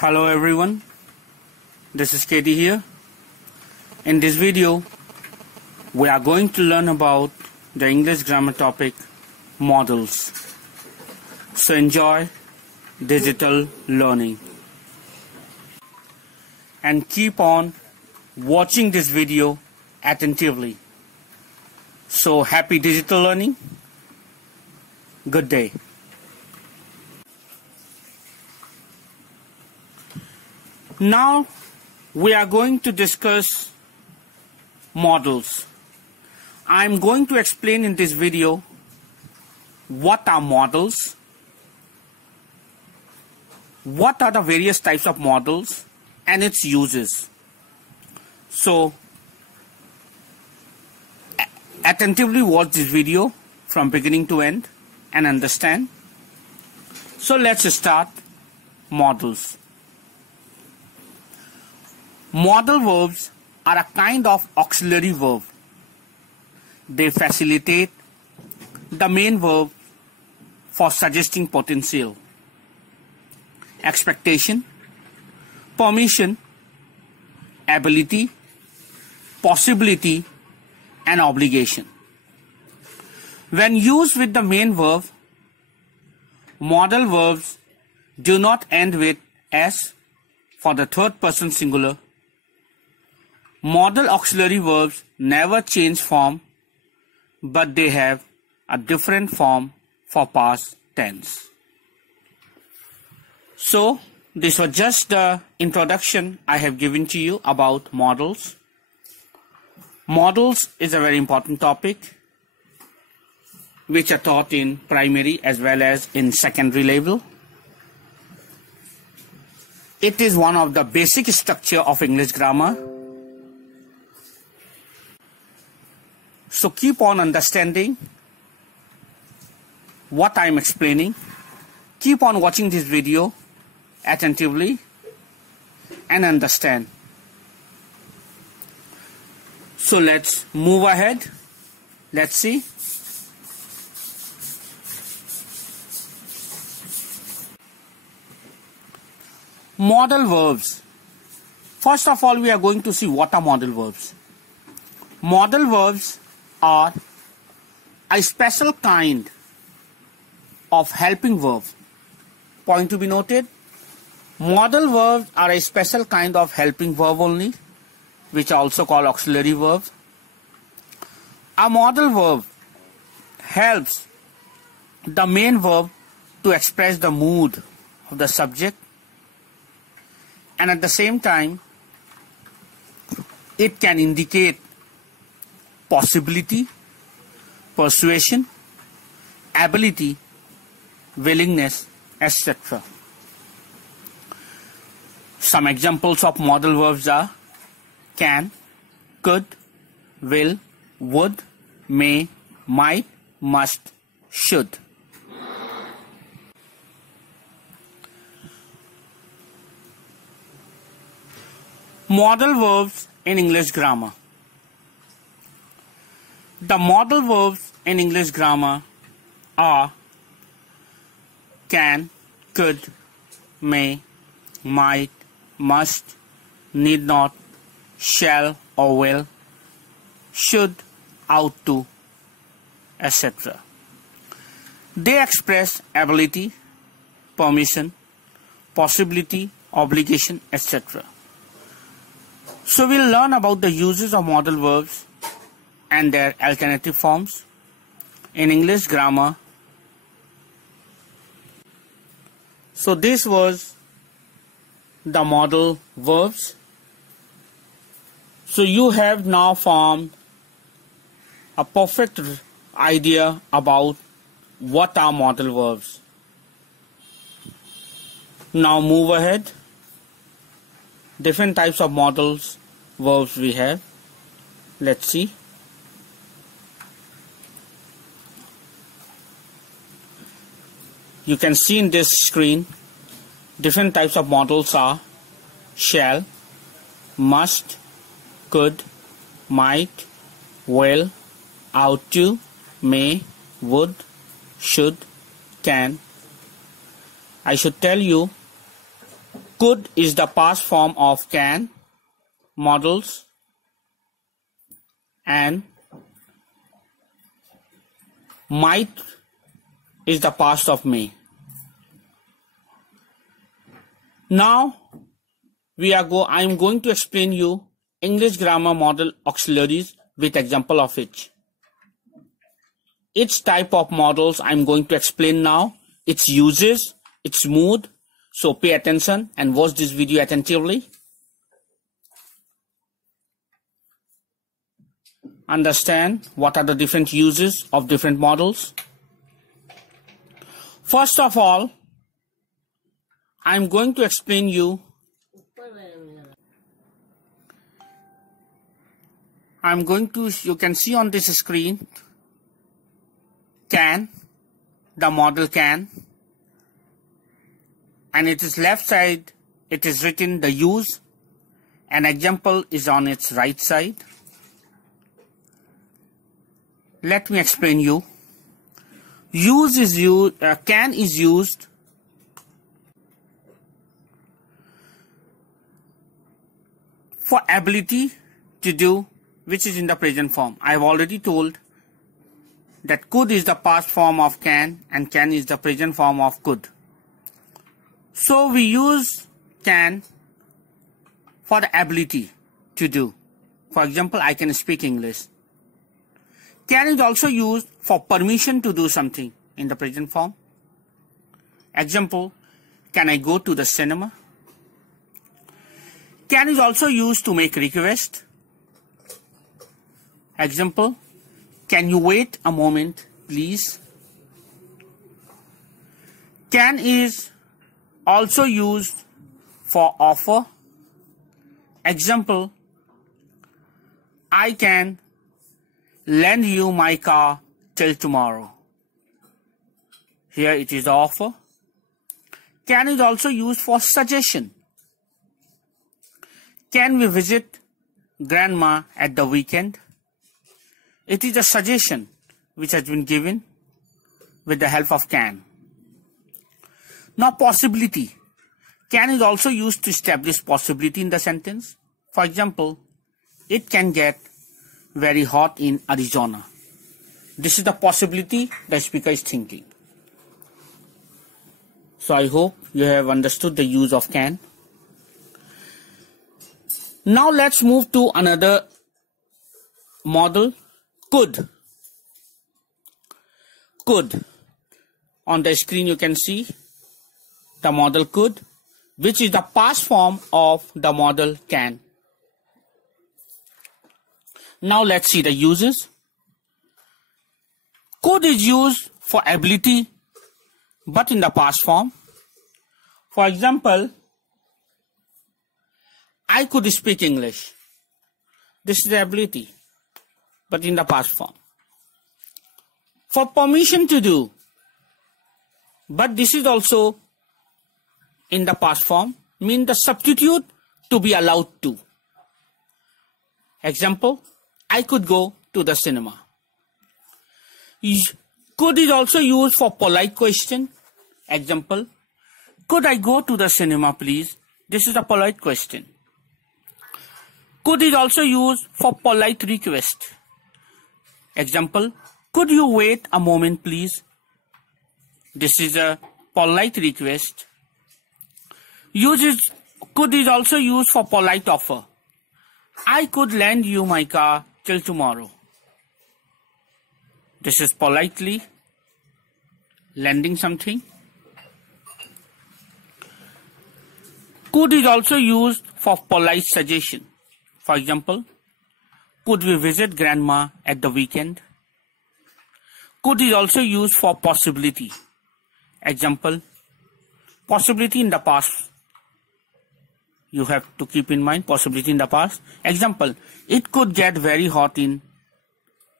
Hello everyone, this is Katie here. In this video, we are going to learn about the English grammar topic, models. So enjoy digital learning. And keep on watching this video attentively. So happy digital learning. Good day. Now we are going to discuss models. I am going to explain in this video what are models, what are the various types of models and its uses. So attentively watch this video from beginning to end and understand. So let's start models. Modal verbs are a kind of auxiliary verb. They facilitate the main verb for suggesting potential, expectation, permission, ability, possibility, and obligation. When used with the main verb, modal verbs do not end with s for the third person singular. Modal auxiliary verbs never change form, but they have a different form for past tense. So, this was just the introduction I have given to you about models. Models is a very important topic which are taught in primary as well as in secondary level. It is one of the basic structure of English grammar. So keep on understanding what I am explaining. Keep on watching this video attentively and understand. So let's move ahead. Let's see. Modal verbs. First of all, we are going to see what are modal verbs. Modal verbs are a special kind of helping verb. Point to be noted. Modal verbs are a special kind of helping verb only, which are also called auxiliary verbs. A modal verb helps the main verb to express the mood of the subject, and at the same time it can indicate possibility, persuasion, ability, willingness, etc. Some examples of modal verbs are can, could, will, would, may, might, must, should. Modal verbs in English grammar. The modal verbs in English grammar are can, could, may, might, must, need not, shall or will, should, ought to, etc. They express ability, permission, possibility, obligation, etc. So we'll learn about the uses of modal verbs and their alternative forms in English grammar. So this was the modal verbs. So you have now formed a perfect idea about what are modal verbs. Now move ahead. Different types of modals verbs we have. Let's see. You can see in this screen different types of modals are shall, must, could, might, will, ought to, may, would, should, can. I should tell you Could is the past form of can, models, and might is the past of may. Now I am going to explain you English grammar model auxiliaries with example of each. Each type of models I am going to explain now, its uses, its mood. So pay attention and watch this video attentively. Understand what are the different uses of different models. First of all, I am going to explain you you can see on this screen can, the model can, and it is left side, it is written the use, an example is on its right side. Let me explain you. Can is used for ability to do, which is in the present form. I have already told that could is the past form of can and can is the present form of could. So we use can for the ability to do. For example, I can speak English. Can is also used for permission to do something in the present form. Example, can I go to the cinema? Can is also used to make request. Example, can you wait a moment, please? Can is also used for offer. Example, I can lend you my car till tomorrow. Here it is the offer. Can is also used for suggestion. Can we visit grandma at the weekend? It is a suggestion which has been given with the help of can. Now possibility. Can is also used to establish possibility in the sentence. For example, it can get very hot in Arizona. This is the possibility the speaker is thinking. So I hope you have understood the use of can. Now let's move to another model, could. Could. On the screen you can see the model could, which is the past form of the model can. Now let's see the uses. Could is used for ability, but in the past form. For example, I could speak English. This is the ability, but in the past form. For permission to do, but this is also in the past form, mean the substitute to be allowed to. Example, I could go to the cinema. Could is also used for polite question. Example, could I go to the cinema please? This is a polite question. Could is also used for polite request. Example, could you wait a moment please? This is a polite request. Could is also used for polite offer. I could lend you my car till tomorrow. This is politely lending something. Could is also used for polite suggestion. For example, could we visit grandma at the weekend? Could is also used for possibility. Example, possibility in the past. You have to keep in mind possibility in the past. Example, it could get very hot in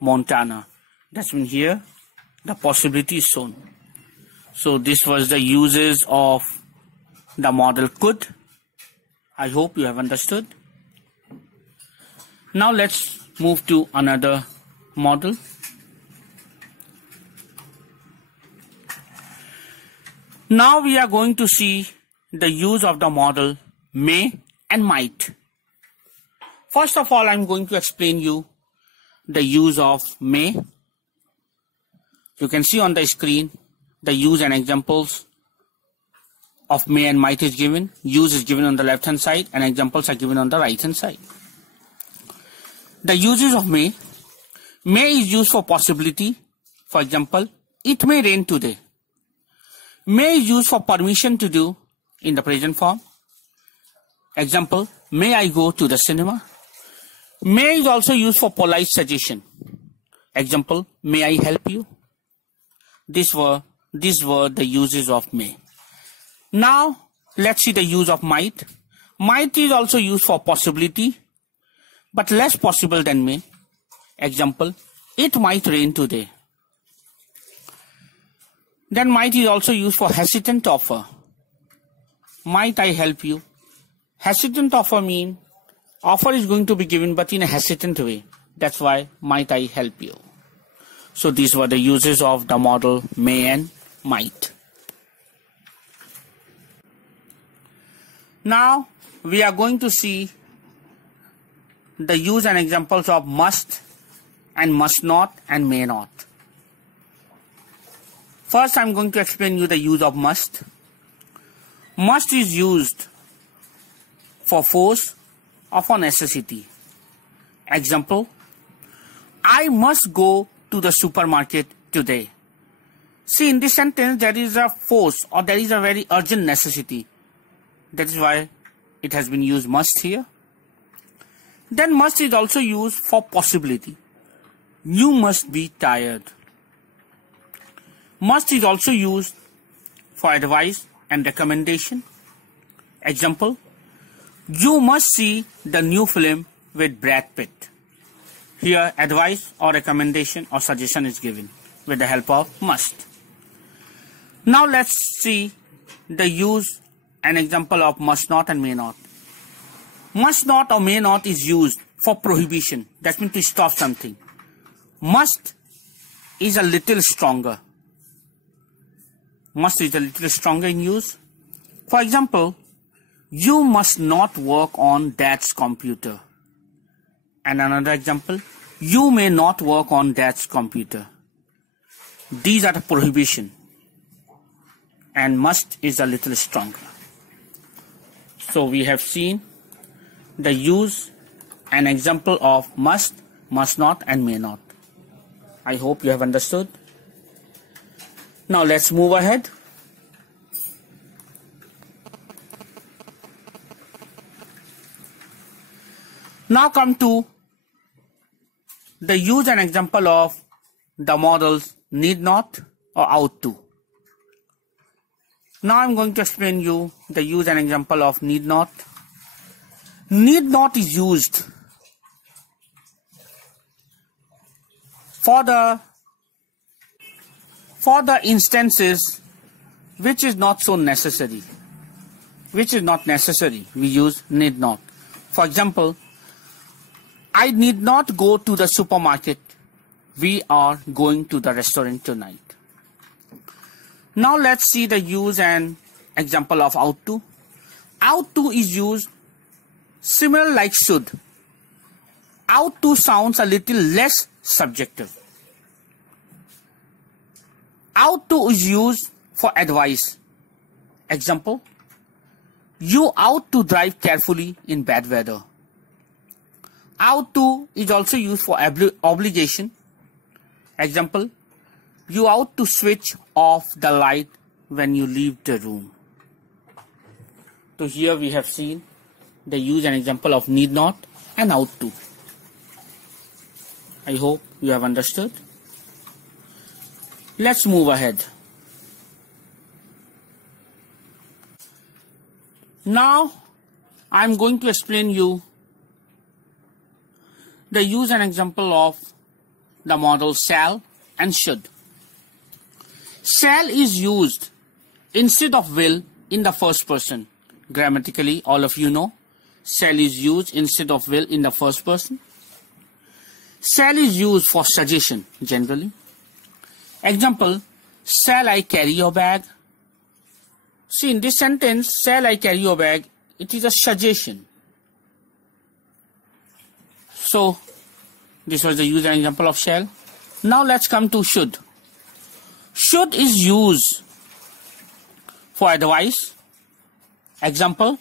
Montana. That's mean here the possibility is shown. So this was the uses of the model could. I hope you have understood. Now let's move to another model. Now we are going to see the use of the model may and might. First of all, I'm going to explain you the use of may. You can see on the screen the use and examples of may and might is given. Use is given on the left hand side and examples are given on the right hand side. The uses of may. May is used for possibility. For example, it may rain today. May is used for permission to do in the present form. Example, may I go to the cinema? May is also used for polite suggestion. Example, may I help you? These were the uses of may. Now, let's see the use of might. Might is also used for possibility, but less possible than may. Example, it might rain today. Then might is also used for hesitant offer. Might I help you? Hesitant offer means offer is going to be given but in a hesitant way. That's why might I help you. So these were the uses of the model may and might. Now we are going to see the use and examples of must and must not and may not. First, I'm going to explain you the use of must. Must is used for force or for necessity. Example, I must go to the supermarket today. See, in this sentence, there is a force or there is a very urgent necessity. That is why it has been used must here. Then must is also used for possibility. You must be tired. Must is also used for advice and recommendation. Example, you must see the new film with Brad Pitt. Here, advice or recommendation or suggestion is given with the help of must. Now let's see the use and example of must not and may not. Must not or may not is used for prohibition. That means to stop something. Must is a little stronger. Must is a little stronger in use. For example, you must not work on Dad's computer. And another example, you may not work on Dad's computer. These are the prohibition. And must is a little stronger. So we have seen the use and example of must, must not and may not. I hope you have understood. Now let's move ahead. Now come to the use and example of the models need not or ought to. Now I'm going to explain you the use and example of need not. Need not is used for the instances which is not so necessary. Which is not necessary, we use need not. For example, I need not go to the supermarket. We are going to the restaurant tonight. Now let's see the use and example of ought to. Ought to is used similar like should. Ought to sounds a little less subjective. Ought to is used for advice. Example, you ought to drive carefully in bad weather. Ought to is also used for obligation. Example, you ought to switch off the light when you leave the room. So here we have seen the use and example of need not and ought to. I hope you have understood. Let's move ahead. Now I'm going to explain you the use and example of the model shall and should. Shall is used instead of will in the first person. Grammatically, all of you know, shall is used instead of will in the first person. Shall is used for suggestion generally. Example, shall I carry your bag? See, in this sentence, shall I carry your bag? It is a suggestion. So, this was the use and example of shall. Now let's come to should. Should is used for advice. Example,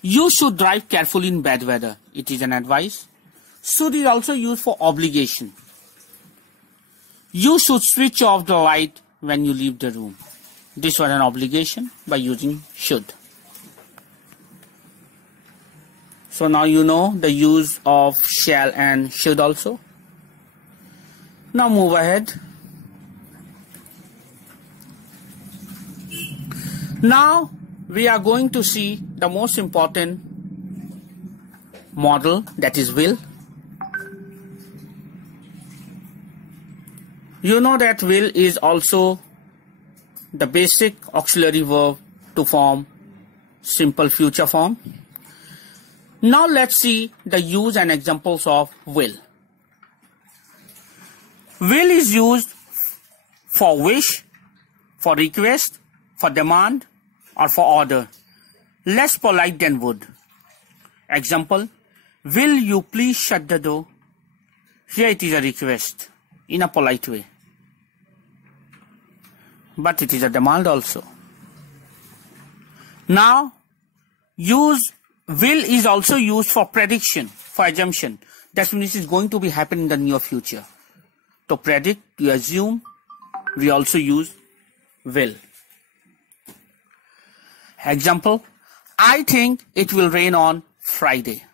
you should drive carefully in bad weather. It is an advice. Should is also used for obligation. You should switch off the light when you leave the room. This was an obligation by using should. So now you know the use of shall and should also. Now move ahead. Now we are going to see the most important model, that is will. You know that will is also the basic auxiliary verb to form simple future form. Now let's see the use and examples of will. Will is used for wish, for request, for demand, or for order. Less polite than would. Example, will you please shut the door? Here it is a request in a polite way. But it is a demand also. Now, will is also used for prediction, for assumption. That means it is going to be happening in the near future. To predict, to assume, we also use will. Example, I think it will rain on Friday.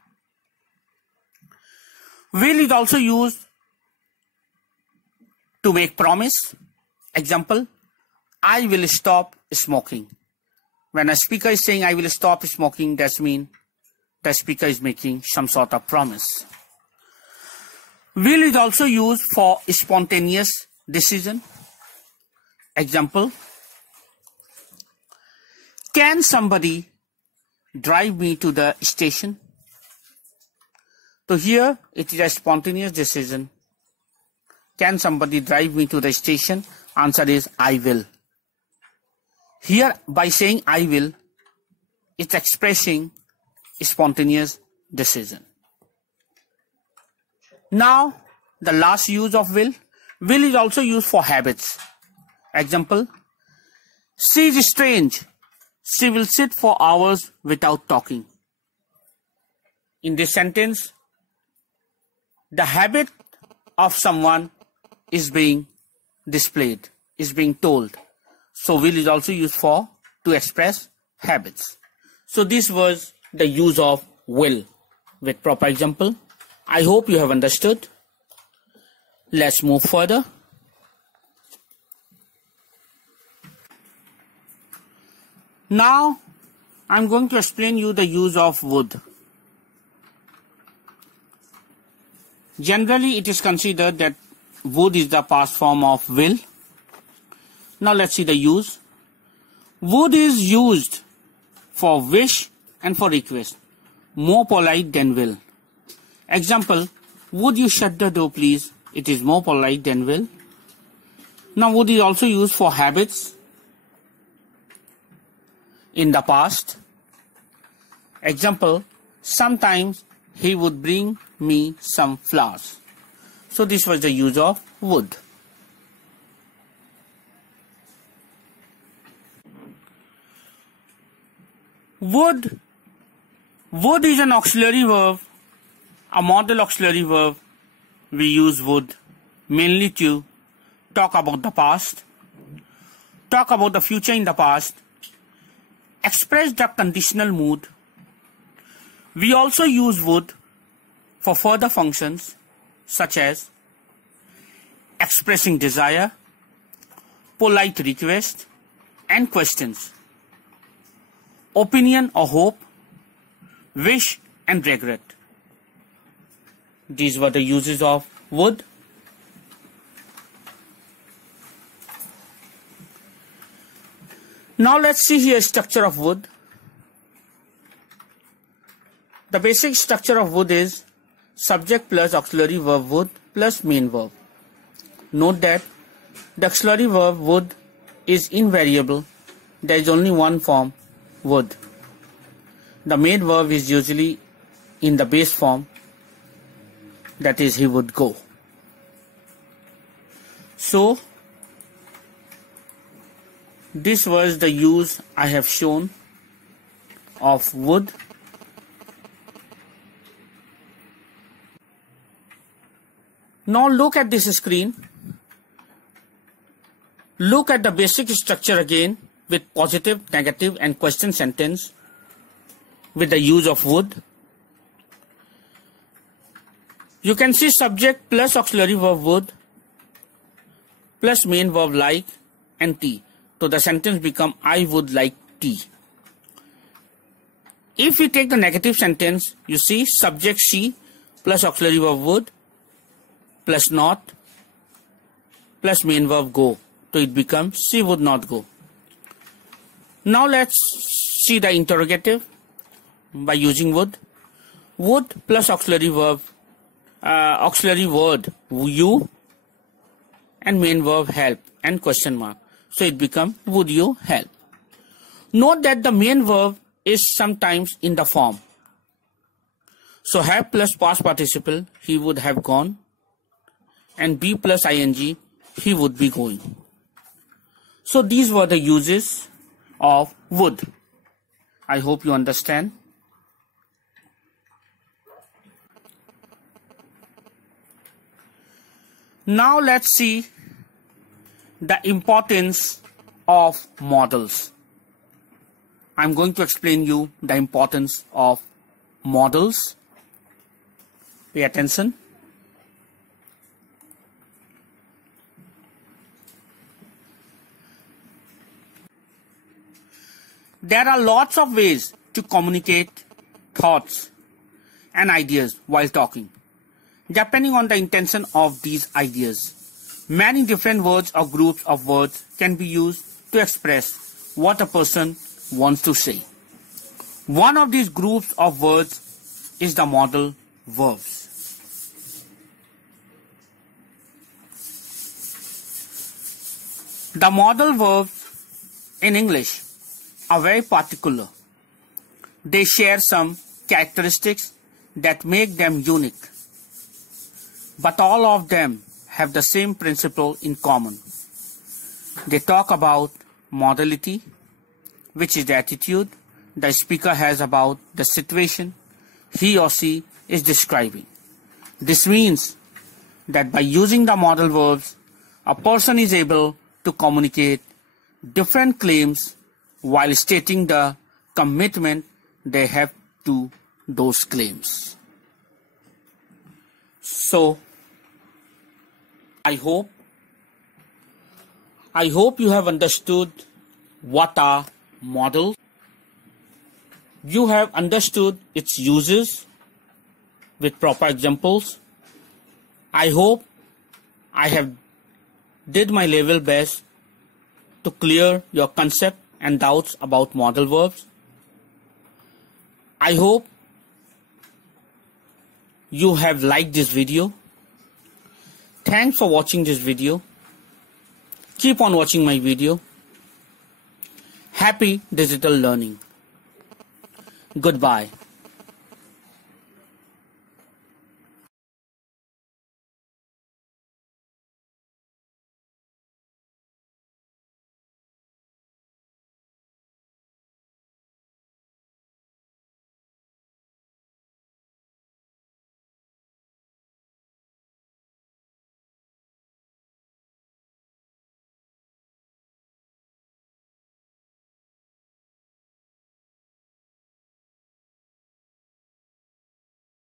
Will is also used to make promise. Example, I will stop smoking. When a speaker is saying I will stop smoking, that means the speaker is making some sort of promise. Will is also used for spontaneous decision. Example, can somebody drive me to the station? So here it is a spontaneous decision. Can somebody drive me to the station? Answer is I will. Here by saying I will, it's expressing spontaneous decision. Now the last use of will. Will is also used for habits. Example, she is strange. She will sit for hours without talking. In this sentence, the habit of someone is being displayed, is being told. So will is also used for to express habits. So this was the use of will with proper example. I hope you have understood. Let's move further. Now I'm going to explain you the use of would. Generally it is considered that would is the past form of will. Now let's see the use. Would is used for wish and for request. More polite than will. Example, would you shut the door please? It is more polite than will. Now would is also used for habits in the past. Example, sometimes he would bring me some flowers. So this was the use of would. Would is an auxiliary verb, a model auxiliary verb. We use would mainly to talk about the past, talk about the future in the past, express the conditional mood. We also use would for further functions such as expressing desire, polite request, and questions, opinion or hope, wish and regret. These were the uses of would. Now let's see here structure of would. The basic structure of would is subject plus auxiliary verb would plus main verb. Note that the auxiliary verb would is invariable. there is only one form, would. The main verb is usually in the base form, that is, he would go. So, this was the use I have shown of would. Now look at this screen. Look at the basic structure again with positive, negative and question sentence with the use of would. You can see subject plus auxiliary verb would plus main verb like and T. So the sentence become I would like tea. If we take the negative sentence, you see subject she plus auxiliary verb would plus not plus main verb go. So it becomes she would not go. Now let's see the interrogative by using would. Would plus auxiliary verb, auxiliary word you and main verb help and question mark. So it becomes would you help. Note that the main verb is sometimes in the form. So have plus past participle, he would have gone, and be plus ing, he would be going. So these were the uses of would. I hope you understand. Now let's see the importance of modals. I'm going to explain you the importance of modals. Pay attention. There are lots of ways to communicate thoughts and ideas while talking, depending on the intention of these ideas. Many different words or groups of words can be used to express what a person wants to say. One of these groups of words is the modal verbs. The modal verbs in English are very particular. They share some characteristics that make them unique, but all of them have the same principle in common. They talk about modality, which is the attitude the speaker has about the situation he or she is describing. This means that by using the modal verbs, a person is able to communicate different claims while stating the commitment they have to those claims. So, I hope you have understood what are modals. You have understood its uses with proper examples. I hope I have did my level best to clear your concept and doubts about modal verbs. I hope you have liked this video. Thanks for watching this video. Keep on watching my video. Happy digital learning. Goodbye.